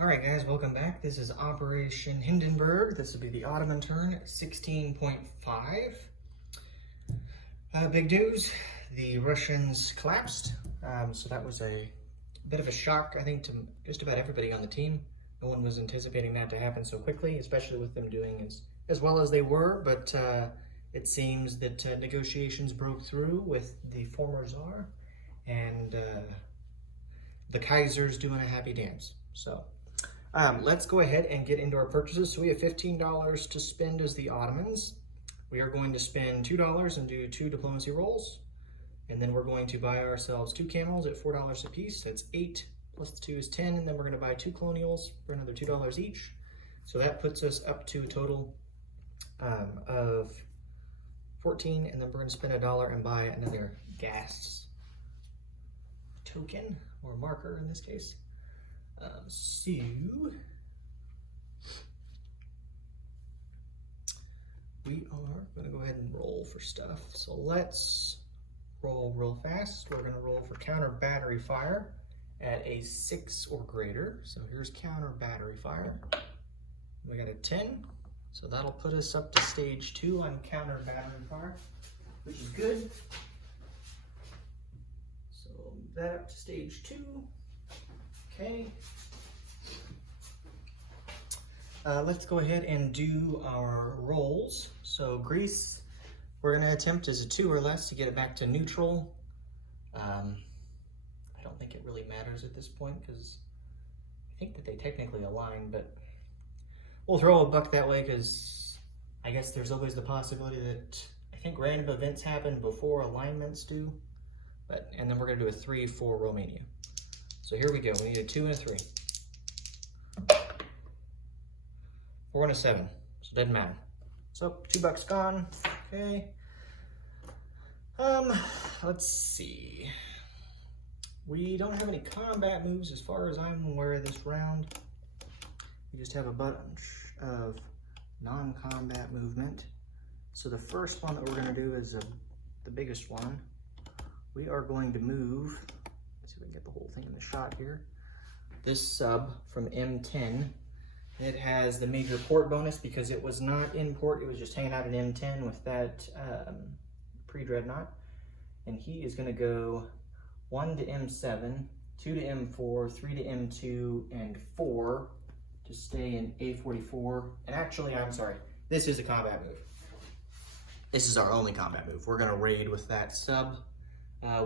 Alright guys, welcome back. This is Operation Hindenburg. This will be the Ottoman turn, 16.5. Big news, the Russians collapsed. So that was a bit of a shock, I think, to just about everybody on the team. No one was anticipating that to happen so quickly, especially with them doing as well as they were. But it seems that negotiations broke through with the former Tsar, and the Kaiser's doing a happy dance. So let's go ahead and get into our purchases. So we have $15 to spend as the Ottomans. We are going to spend $2 and do 2 diplomacy rolls. And then we're going to buy ourselves 2 camels at $4 a piece. That's 8 plus the 2 is 10. And then we're going to buy 2 colonials for another $2 each. So that puts us up to a total of 14. And then we're going to spend $1 and buy another gas token, or marker in this case. So we are going to go ahead and roll for stuff. So let's roll real fast. We're going to roll for counter battery fire at a 6 or greater. So here's counter battery fire. We got a 10. So that'll put us up to stage 2 on counter battery fire, which is good. So that up to stage 2. Okay. Let's go ahead and do our rolls. So Greece, we're going to attempt as a 2 or less to get it back to neutral. I don't think it really matters at this point because I think that they technically align, but we'll throw a buck that way because I guess there's always the possibility that I think random events happen before alignments do. And then we're going to do a 3 for Romania. So here we go. We need a 2 and a 3. 4 and a 7. So it doesn't matter. So $2 gone. Okay. Let's see. We don't have any combat moves as far as I'm aware of this round. We just have a bunch of non-combat movement. So the first one that we're going to do is the biggest one. We are going to move. Let's see if we can get the whole thing in the shot here. This sub from M10. It has the major port bonus because it was not in port. It was just hanging out in M10 with that pre-dreadnought. And he is going to go 1 to M7, 2 to M4, 3 to M2, and 4 to stay in A44. And actually, I'm sorry, this is a combat move. This is our only combat move. We're going to raid with that sub.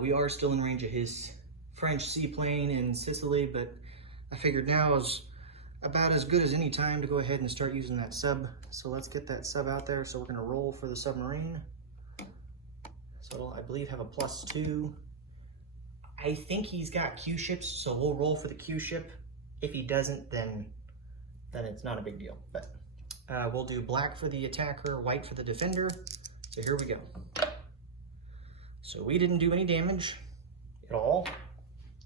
We are still in range of his French seaplane in Sicily, but I figured now is about as good as any time to go ahead and start using that sub. So let's get that sub out there. So we're going to roll for the submarine. So it'll, I believe, have a +2. I think he's got Q ships, so we'll roll for the Q ship. If he doesn't, then it's not a big deal. But we'll do black for the attacker, white for the defender. So here we go. So we didn't do any damage at all.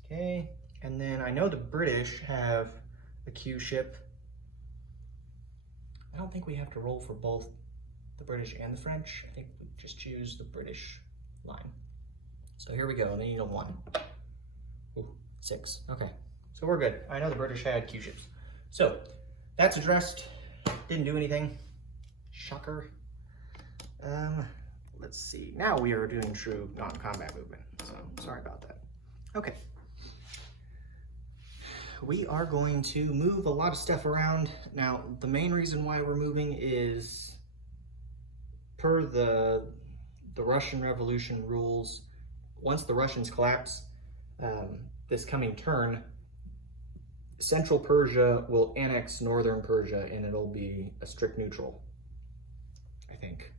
Okay, and then I know the British have a Q ship. I don't think we have to roll for both the British and the French. I think we just choose the British line. So here we go, they need a 1. Ooh, 6, okay. So we're good. I know the British had Q ships. So that's addressed, didn't do anything. Shocker. Let's see, now we are doing true non-combat movement. So sorry about that. Okay. We are going to move a lot of stuff around. Now, the main reason why we're moving is per the Russian Revolution rules. Once the Russians collapse, this coming turn, Central Persia will annex Northern Persia and it'll be a strict neutral, I think.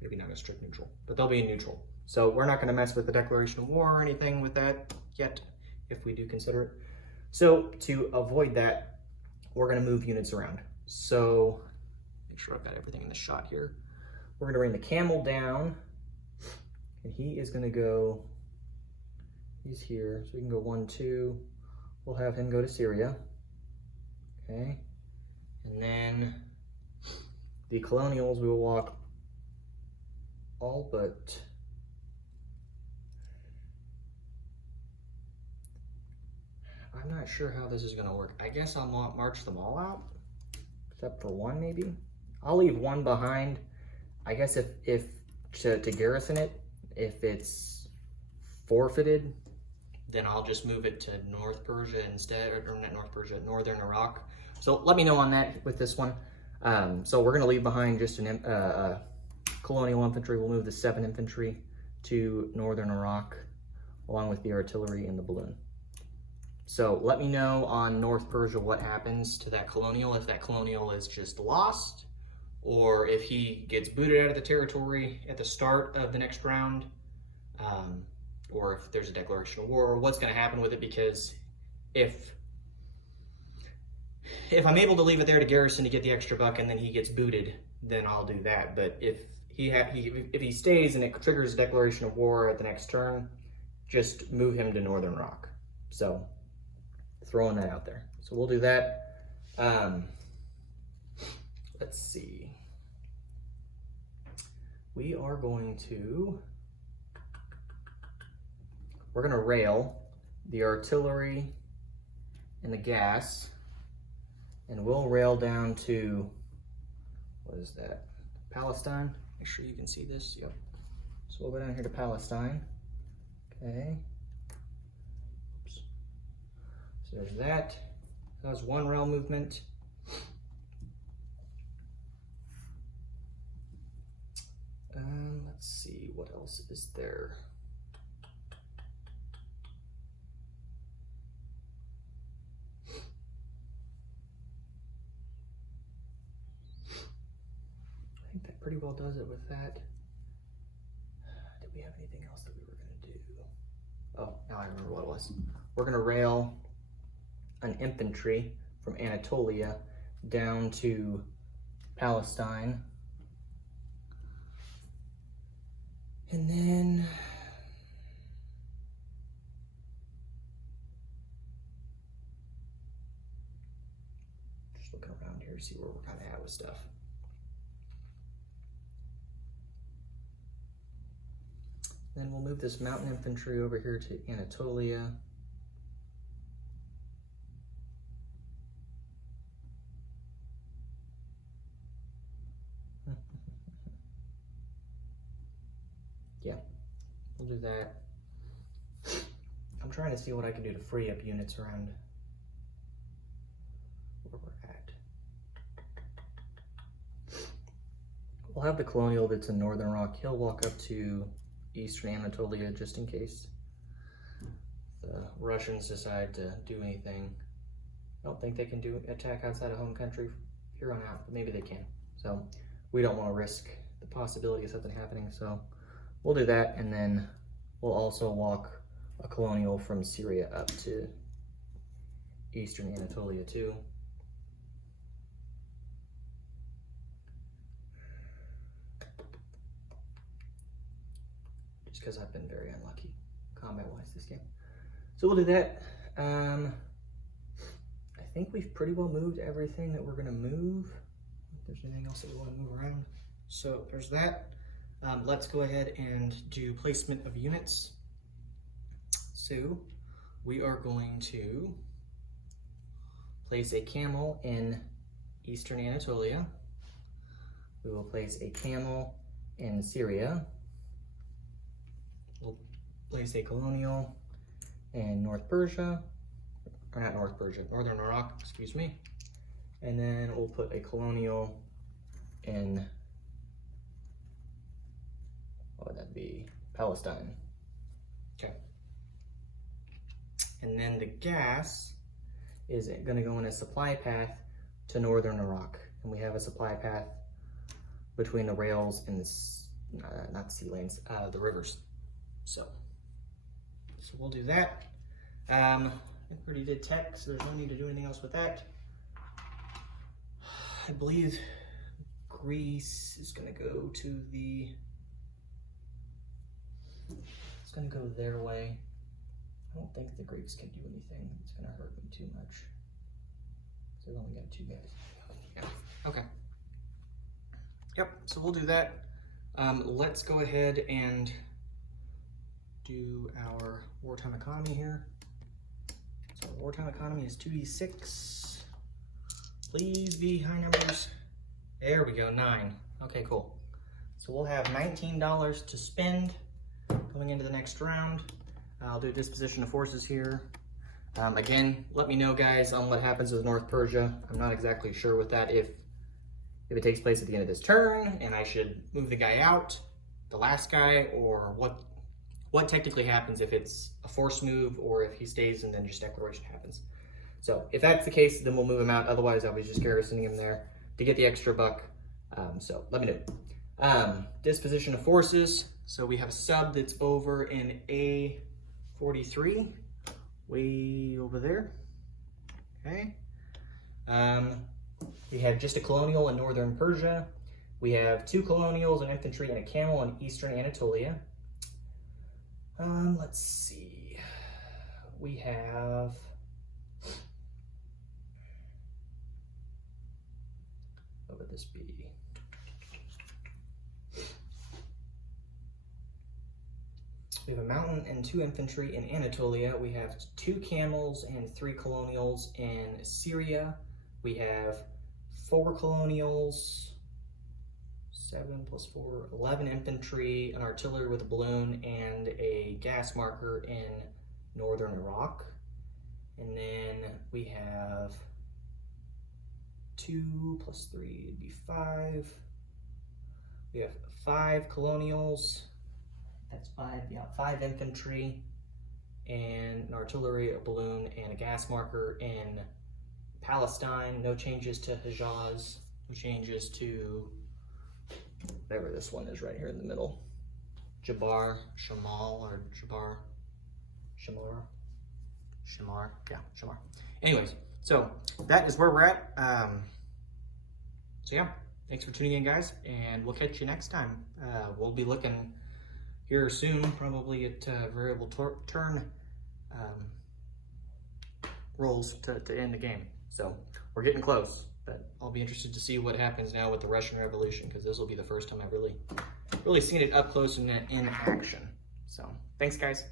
Maybe not a strict neutral, but they'll be neutral. So we're not going to mess with the declaration of war or anything with that yet, if we do consider it. So to avoid that, we're going to move units around. So make sure I've got everything in the shot here. We're going to bring the camel down, and he is going to go, he's here, so we can go 1, 2. We'll have him go to Syria. Okay. And then the colonials, we will walk all but I'm not sure how this is gonna work. I guess I'll march them all out, except for one maybe. I'll leave one behind. I guess if to garrison it, if it's forfeited, then I'll just move it to North Persia instead, or not North Persia, Northern Iraq. So let me know on that with this one. So we're gonna leave behind just a colonial infantry. We'll move the 7 infantry to Northern Iraq, along with the artillery and the balloon. So let me know on North Persia what happens to that colonial, if that colonial is just lost, or if he gets booted out of the territory at the start of the next round, or if there's a declaration of war, or what's going to happen with it, because if I'm able to leave it there to garrison to get the extra buck and then he gets booted, then I'll do that. But if he stays and it triggers a declaration of war at the next turn, just move him to Northern Iraq. So throwing that out there. So we'll do that. Let's see. We're going to rail the artillery and the gas, and we'll rail down to, what is that, Palestine? Make sure you can see this. Yep. So we'll go down here to Palestine. Okay. Oops. So there's that. That was one rail movement. Let's see, what else is there? I think that pretty well does it with that. Did we have anything else that we were going to do? Oh, now I remember what it was. We're going to rail an infantry from Anatolia down to Palestine. And then just looking around here to see where we're kind of at with stuff. Then we'll move this mountain infantry over here to Anatolia. Yeah, we'll do that. I'm trying to see what I can do to free up units around where we're at. We'll have the colonial that's in Northern Iraq. He'll walk up to Eastern Anatolia just in case the Russians decide to do anything. I don't think they can attack outside of home country here on out, but maybe they can. So we don't want to risk the possibility of something happening. So we'll do that, and then we'll also walk a colonial from Syria up to Eastern Anatolia too. Just because I've been very unlucky combat-wise this game. So we'll do that. I think we've pretty well moved everything that we're gonna move. If there's anything else that we want to move around. So there's that. Let's go ahead and do placement of units. So we are going to place a camel in Eastern Anatolia. We will place a camel in Syria. We'll place a colonial in North Persia, or not North Persia, Northern Iraq, excuse me. And then we'll put a colonial in, what would that be? Palestine. Okay. And then the gas is going to go in a supply path to Northern Iraq. And we have a supply path between the rails and the, not the sea lanes, the rivers. So we'll do that. I think we already did tech, so there's no need to do anything else with that. I believe Greece is going to go to the, it's going to go their way. I don't think the Greeks can do anything. It's going to hurt them too much. So they've only got 2 guys. Yeah. Okay. Yep, so we'll do that. Let's go ahead and do our wartime economy here. So wartime economy is 2d6. Please be high numbers. There we go, 9. Okay, cool. So we'll have $19 to spend going into the next round. I'll do a disposition of forces here. Again, let me know, guys, on what happens with North Persia. I'm not exactly sure with that, if it takes place at the end of this turn and I should move the guy out, the last guy, or what technically happens if it's a force move or if he stays and then just declaration happens. So if that's the case, then we'll move him out. Otherwise, I'll be just garrisoning him there to get the extra buck. So let me know. Disposition of forces. So we have a sub that's over in A43, way over there. Okay. We have just a colonial in northern Persia. We have 2 colonials, an infantry, and a camel in eastern Anatolia. Let's see. We have what would this be? We have a mountain and 2 infantry in Anatolia. We have 2 camels and 3 colonials in Syria. We have 4 colonials, 7 plus 4, 11 infantry, an artillery with a balloon, and a gas marker in northern Iraq. And then we have 2 plus 3 would be 5. We have 5 colonials. That's 5, yeah, 5 infantry, and an artillery, a balloon, and a gas marker in Palestine. No changes to Hejaz. No changes to whatever this one is right here in the middle. Jabar, Shamal, or Jabar, Shamar, yeah, Shamar. Anyways, so that is where we're at. So yeah, thanks for tuning in, guys, and we'll catch you next time. We'll be looking here soon, probably at variable turn rolls to end the game. So we're getting close, but I'll be interested to see what happens now with the Russian Revolution, because this will be the first time I've really seen it up close and in action. So thanks, guys.